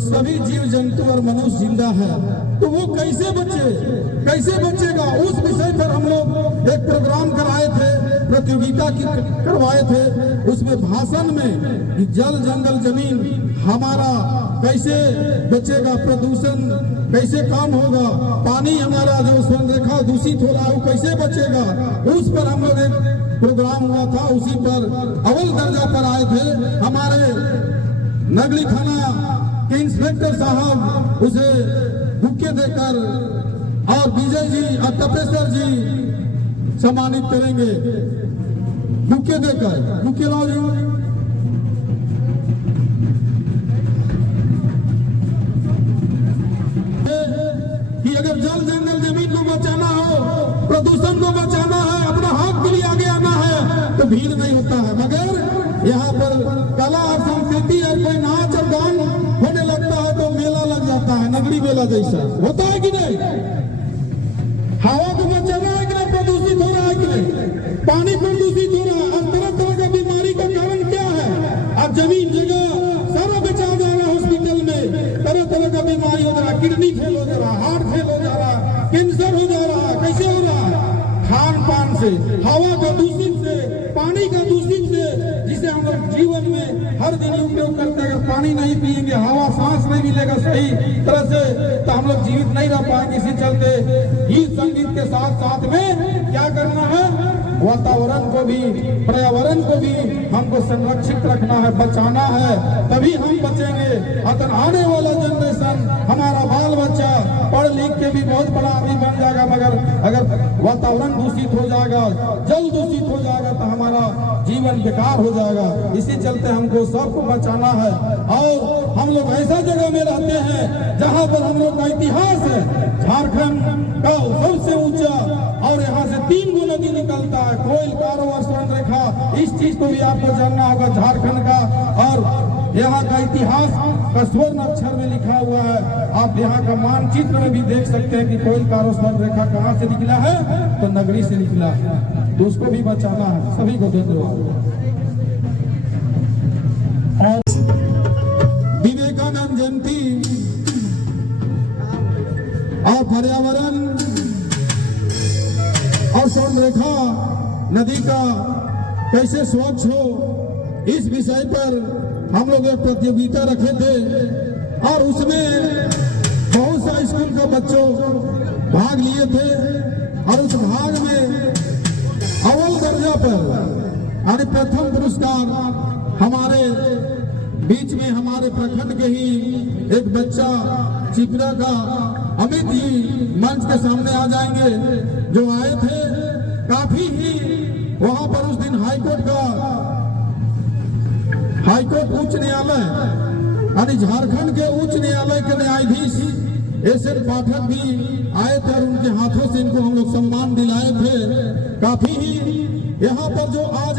सभी जीव जंतु और मनुष्य जिंदा है, तो वो कैसे बचेगा। उस विषय पर हम लोग एक प्रोग्राम कराए थे, प्रतियोगिता करवाए थे। उसमें भाषण में कि जल जंगल जमीन हमारा कैसे बचेगा, प्रदूषण कैसे कम होगा, पानी हमारा जो स्वर्ण रेखा दूषित हो रहा है वो कैसे बचेगा, उस पर हम लोग एक प्रोग्राम हुआ था। उसी पर अव्वल दर्जा पर आए थे हमारे नगरी थाना के इंस्पेक्टर साहब, उसे बुके देकर और विजय जी और तपेश्वर जी सम्मानित करेंगे। बुके देकर, बुके लाओ जी। कि अगर जल जंगल जमीन को बचाना हो, प्रदूषण को बचाना है, अपना हक के लिए आगे आना है, तो भीड़ नहीं होता है। मगर यहाँ पर कला और संस्कृति और कोई नाच और गान होने लगता है तो मेला लग जाता है, नगरी मेला जैसा होता है कि नहीं। हवा को बचाना है कि नहीं, प्रदूषित हो रहा है कि नहीं, पानी प्रदूषित हो रहा है, और तरह तरह का बीमारी का कारण क्या है। अब जमीन जगह सारा बेचा जा रहा है, हॉस्पिटल में तरह तरह का बीमारी हो रहा है, किडनी फेल हो जा रहा है, हार्ट फेल हो जा रहा है, कैंसर हो जा रहा है। कैसे हो रहा है, खान पान से, हवा का दूषित से, पानी का दूषित से, जिसे हम लोग जीवन में हर दिन उपयोग करते हैं। पानी नहीं पिएंगे, हवा सांस नहीं मिलेगा सही तरह से, तो हम लोग जीवित नहीं रह पाएंगे। इसी चलते गीत संगीत के साथ साथ में क्या करना है, वातावरण को भी, पर्यावरण को भी हमको संरक्षित रखना है, बचाना है, तभी हम बचेंगे। अगर आने वाला जनरेशन, हमारा बाल बच्चा पढ़ लिख के भी बहुत बड़ा आदमी बन जाएगा, मगर अगर वातावरण दूषित हो जाएगा, जल दूषित हो जाएगा, तो हमारा जीवन बेकार हो जाएगा। इसी चलते हमको सबको बचाना है। और हम लोग ऐसा जगह में रहते हैं जहाँ पर हम लोग का इतिहास है, झारखंड का सबसे ऊंचा, और यहाँ से 3 गो नदी निकलता है, कोयल, कारो और स्वर्ण रेखा। इस चीज को भी आपको जानना होगा, झारखंड का और यहाँ का इतिहास का स्वर्ण अक्षर में लिखा हुआ है। आप यहाँ का मानचित्र में भी देख सकते हैं कि कोयल, कारो, स्वर्ण रेखा कहाँ से निकला है, तो नगरी से निकला है, तो उसको भी बचाना है। सभी को धन्यवाद। विवेकानंद जयंती और पर्यावरण और स्वर्ण रेखा नदी का कैसे स्वच्छ हो, इस विषय पर हम लोग एक प्रतियोगिता रखे थे, और उसमें बहुत सा स्कूल के बच्चों भाग लिए थे। और उस भाग में अव्वल दर्जा पर यानी प्रथम पुरस्कार हमारे बीच में हमारे प्रखंड के ही एक बच्चा चिपरा का अमित जी मंच के सामने आ जाएंगे, जो आए थे। काफी ही वहां पर उस दिन हाईकोर्ट उच्च न्यायालय यानी झारखंड के उच्च न्यायालय के न्यायाधीश एस.एन. पाठक भी आए थे, और उनके हाथों से इनको हम लोग सम्मान दिलाए थे। काफी ही यहाँ पर जो आज